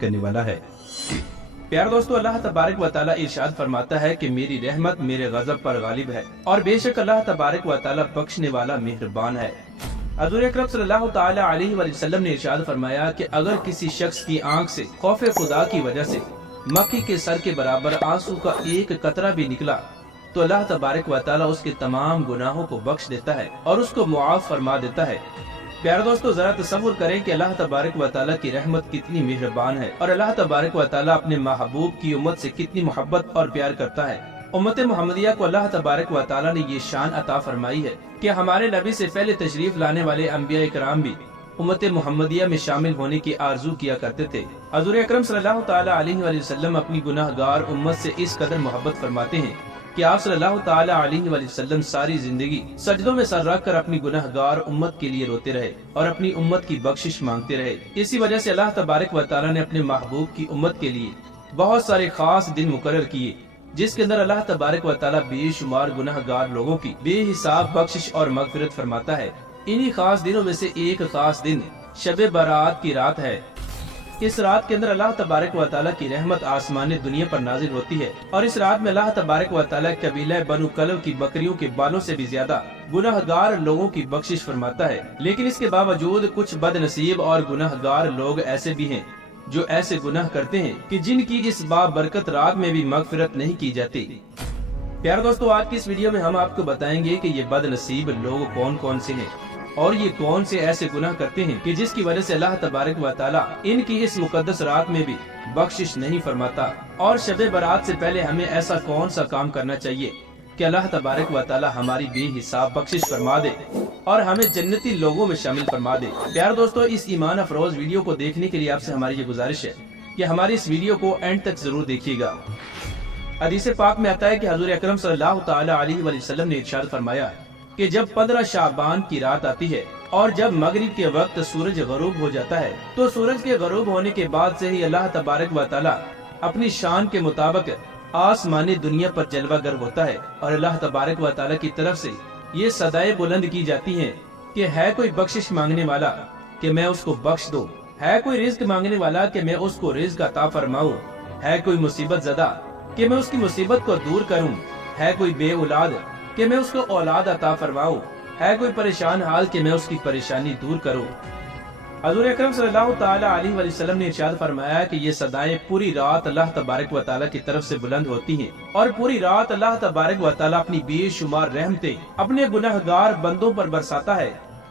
करने वाला है। प्यारे दोस्तों, अल्लाह तबारक व तआला इरशाद फरमाता है कि मेरी रहमत मेरे गजब पर गालिब है और बेशक अल्लाह तबारक व तआला बख्शने वाला मेहरबान है। हज़ूर अकरम सल्लल्लाहु तआला अलैहि वसल्लम ने इरशाद फरमाया कि अगर किसी शख्स की आंख से खौफ खुदा की वजह से मक्खी के सर के बराबर आंसू का एक कतरा भी निकला तो अल्लाह तबारक व तआला उसके तमाम गुनाहों को बख्श देता है और उसको मुआफ फरमा देता है। प्यारे दोस्तों, जरा तसव्वुर करें कि अल्लाह तबारक व तआला की रहमत कितनी मेहरबान है और अल्लाह तबारक व तआला अपने महबूब की उम्मत से कितनी मोहब्बत और प्यार करता है। उम्मत मुहम्मदिया को अल्लाह तबारक व तआला ने ये शान अता फरमाई है कि हमारे नबी से पहले तशरीफ लाने वाले अंबिया इकराम भी उम्मत मुहम्मदिया में शामिल होने की आरजू किया करते थे। हज़ूर अकरम सल्लल्लाहु तआला अलैहि वसल्लम अपनी गुनाहगार उम्मत से इस कदर मोहब्बत फरमाते हैं कि आप सल्लल्लाहु तआला अलैहि वसल्लम सारी जिंदगी सजदों में सर रख कर अपनी गुनाहगार उम्मत के लिए रोते रहे और अपनी उम्मत की बख्शिश मांगते रहे। इसी वजह से अल्लाह तबारक व तआला ने अपने महबूब की उम्मत के लिए बहुत सारे खास दिन मुकर्रर किए जिसके अंदर अल्लाह तबारक व तआला बेशुमार गुनाहगार लोगों की बेहिसाब बख्शिश और मगफिरत फरमाता है। इन्हीं खास दिनों में से एक खास दिन शब बारात की रात है। इस रात के अंदर अल्लाह तबारक व तआला की रहमत आसमान दुनिया पर नाजिल होती है और इस रात में अल्लाह तबारक व तआला कबीला बनु कलब की बकरियों के बालों से भी ज्यादा गुनाहगार लोगों की बख्शिश फरमाता है। लेकिन इसके बावजूद कुछ बदनसीब और गुनाहगार लोग ऐसे भी हैं जो ऐसे गुनाह करते हैं कि जिनकी इस बाबरकत रात में भी मगफिरत नहीं की जाती। प्यारे दोस्तों, आज की इस वीडियो में हम आपको बताएंगे कि ये बदनसीब लोग कौन कौन से हैं और ये कौन से ऐसे गुनाह करते हैं कि जिसकी वजह से अल्लाह तबारक व तआला इनकी इस मुकद्दस रात में भी बख्शिश नहीं फरमाता। और शब बारात से पहले हमें ऐसा कौन सा काम करना चाहिए कि अल्लाह तबारक व तआला हमारी बेहिसाब बख्शिश फरमा दे और हमें जन्नती लोगों में शामिल फरमा दे। प्यारे दोस्तों, इस ईमान अफरोज वीडियो को देखने के लिए आपसे हमारी ये गुजारिश है कि हमारी इस वीडियो को एंड तक जरूर देखिएगा। हदीस पाक में आता है कि हज़ूर अकरम सल्लल्लाहु तआला अलैहि वसल्लम ने इरशाद फरमाया कि जब 15 शाबान की रात आती है और जब मगरिब के वक्त सूरज गरूब हो जाता है तो सूरज के गरूब होने के बाद से ही अल्लाह तबारक व तआला अपनी शान के मुताबिक आसमानी दुनिया पर जलवागर होता है और अल्लाह तबारक व तआला की तरफ से ये सदाएं बुलंद की जाती हैं कि है कोई बख्शिश मांगने वाला कि मैं उसको बख्श दूं, है कोई रिज्क मांगने वाला कि मैं उसको रिज्क अता फरमाऊं, है कोई मुसीबत ज़दा कि मैं उसकी मुसीबत को दूर करूं, है कोई बे औलाद कि मैं उसको औलाद अता फरमाऊं, है कोई परेशान हाल कि मैं उसकी परेशानी दूर करूं। हज़ूर अकरम सल्लल्लाहु तआला अलैहि वसल्लम ने इरशाद फरमाया कि ये सदाएं पूरी रात अल्लाह तबारक व तआला की तरफ से बुलंद होती हैं और पूरी रात अल्लाह तबारक व तआला अपनी बेशुमार रहमतें अपने गुनाहगार बंदों पर बरसाता है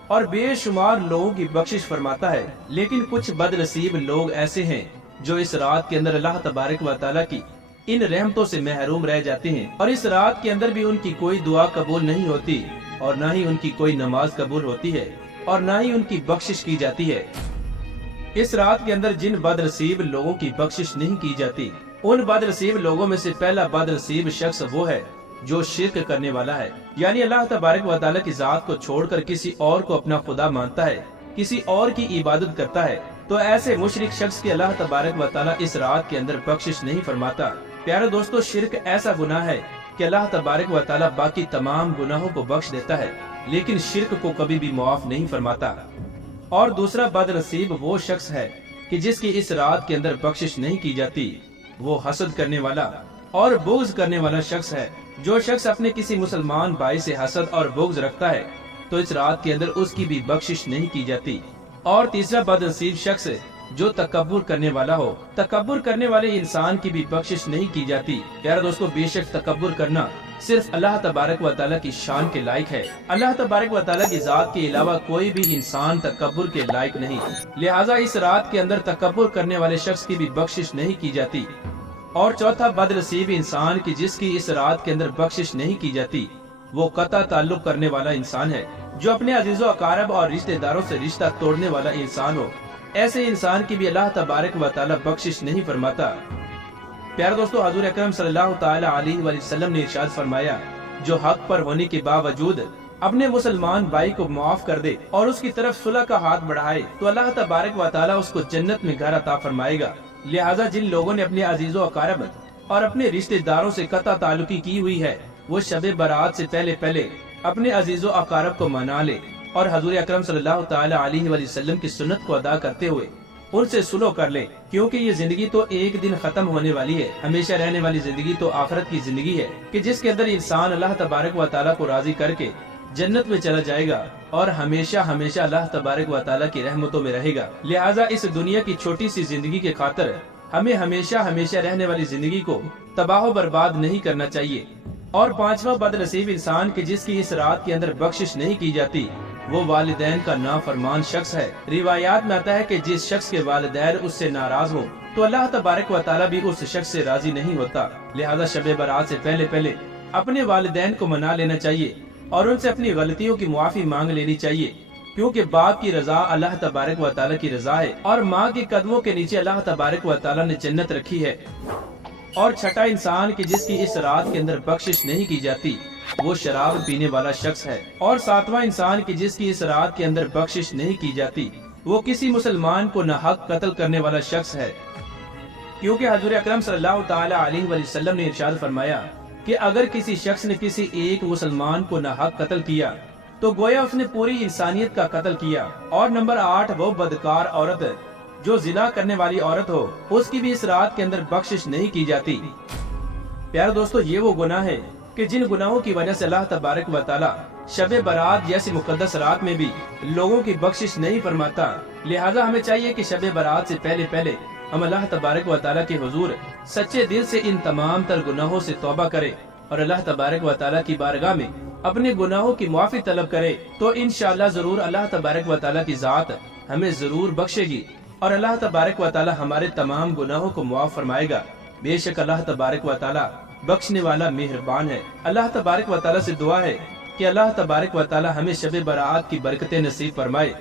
और बेशुमार लोगों की बख्शिश फरमाता है। लेकिन कुछ बदनसीब लोग ऐसे हैं जो इस रात के अंदर अल्लाह तबारक व तआला की इन रहमतों से महरूम रह जाते हैं और इस रात के अंदर भी उनकी कोई दुआ कबूल नहीं होती और न ही उनकी कोई नमाज कबूल होती है और न ही उनकी बख्शिश की जाती है। इस रात के अंदर जिन बदनसीब लोगों की बख्शिश नहीं की जाती उन बदनसीब लोगों में से पहला बदनसीब शख्स वो है जो शिर्क करने वाला है, यानी अल्लाह तबारक व तआला की जात को छोड़कर किसी और को अपना खुदा मानता है, किसी और की इबादत करता है। तो ऐसे मुशरिक शख्स की अल्लाह तबारक व तआला इस रात के अंदर बख्शिश नहीं फरमाता। प्यारे दोस्तों, शिर्क ऐसा गुनाह है कि अल्लाह तबारक व तआला बाकी तमाम गुनाहों को बख्श देता है लेकिन शिर्क को कभी भी मुआफ नहीं फरमाता। और दूसरा बदनसीब वो शख्स है कि जिसकी इस रात के अंदर बख्शिश नहीं की जाती, वो हसद करने वाला और बुग़्ज़ करने वाला शख्स है। जो शख्स अपने किसी मुसलमान भाई से हसद और बुग़्ज़ रखता है तो इस रात के अंदर उसकी भी बख्शिश नहीं की जाती। और तीसरा बदनसीब शख्स जो तकब्बुर करने वाला हो, तकब्बुर करने वाले इंसान की भी बख्शिश नहीं की जाती। प्यारे दोस्तों, बेशक तकब्बुर करना सिर्फ अल्लाह तबारक व तआला की शान के लायक है। अल्लाह तबारक व तआला की जात के अलावा कोई भी इंसान तकब्बुर के लायक नहीं, लिहाजा इस रात के अंदर तकब्बुर करने वाले शख्स की भी बख्शिश नहीं की जाती। और चौथा बदनसीब इंसान की जिसकी इस रात के अंदर बख्शिश नहीं की जाती वो कता ताल्लुक करने वाला इंसान है, जो अपने अजीजो अकारब और रिश्तेदारों से रिश्ता तोड़ने वाला इंसान हो। ऐसे इंसान की भी अल्लाह तबारक व तआला बख्शिश नहीं फरमाता। प्यारे दोस्तों, हज़ूर अकरम सल्लल्लाहु तआला अलैहि वसल्लम ने इरशाद फरमाया, जो हक पर होने के बावजूद अपने मुसलमान भाई को माफ कर दे और उसकी तरफ सुलह का हाथ बढ़ाए तो अल्लाह तबारक व तआला उसको जन्नत में घर अता फरमाएगा। लिहाजा जिन लोगों ने अपने अजीजो अकारब और अपने रिश्तेदारों से कता ताल्लुकी की हुई है वो शब बारात से पहले पहले अपने अजीजो अकारब को मना ले और हज़ूर अकरम सल्लल्लाहु तआला अलैहि वसल्लम की सुन्नत को अदा करते हुए उनसे सुलह कर लें, क्योंकि ये जिंदगी तो एक दिन खत्म होने वाली है। हमेशा रहने वाली जिंदगी तो आखिरत की जिंदगी है कि जिसके अंदर इंसान अल्लाह तबारक व तआला को राजी करके जन्नत में चला जाएगा और हमेशा हमेशा अल्लाह तबारक व तआला की रहमतों में रहेगा। लिहाजा इस दुनिया की छोटी सी जिंदगी के खातिर हमें हमेशा हमेशा रहने वाली जिंदगी को तबाह बर्बाद नहीं करना चाहिए। और पांचवा बदनसीब इंसान की जिसकी इस रात के अंदर बख्शिश नहीं की जाती, वो वालिदैन का नाफरमान शख्स है। रिवायात में आता है कि जिस शख्स के वालिदैन उससे नाराज हो तो अल्लाह तबारक व तआला भी उस शख्स से राजी नहीं होता। लिहाजा शब बारात से पहले पहले अपने वालिदैन को मना लेना चाहिए और उनसे अपनी गलतियों की मुआफी मांग लेनी चाहिए, क्योंकि बाप की रजा अल्लाह तबारक व तआला की रजा है और माँ के कदमों के नीचे अल्लाह तबारक व तआला ने जन्नत रखी है। और छठा इंसान की जिसकी इस रात के अंदर बख्शिश नहीं की जाती, वो शराब पीने वाला शख्स है। और सातवां इंसान की जिसकी इस रात के अंदर बख्शिश नहीं की जाती, वो किसी मुसलमान को नाहक कत्ल करने वाला शख्स है, क्योंकि हजूर अकरम सल्लल्लाहु ताला अलैहि वसल्लम ने इरशाद फरमाया कि अगर किसी शख्स ने किसी एक मुसलमान को नाहक कत्ल किया तो गोया उसने पूरी इंसानियत का कत्ल किया। और नंबर 8, वो बदकार औरत जो जिना करने वाली औरत हो, उसकी भी इस रात के अंदर बख्शिश नहीं की जाती। प्यारे दोस्तों, ये वो गुनाह है कि जिन गुनाहों की वजह से अल्लाह तबारक व तआला शब बारात जैसी मुकद्दस रात में भी लोगों की बख्शिश नहीं फरमाता। लिहाजा हमें चाहिए कि शब बारात से पहले पहले हम अल्लाह तबारक व तआला के हुजूर सच्चे दिल से इन तमाम तर गुनाहों से तौबा करें और अल्लाह तबारक व तआला की बारगाह में अपने गुनाहों की माफी तलब करे, तो इंशाअल्लाह जरूर अल्लाह तबारक व तआला की जात हमें जरूर बख्शेगी और अल्लाह तबारक व तआला हमारे तमाम गुनाहों को मुआफ फरमाएगा। बेशक अल्लाह तबारक व तआला बख्शने वाला मेहरबान है। अल्लाह तबारक व तआला से दुआ है कि अल्लाह तबारक व तआला हमें शब बारात की बरकतें नसीब फरमाए।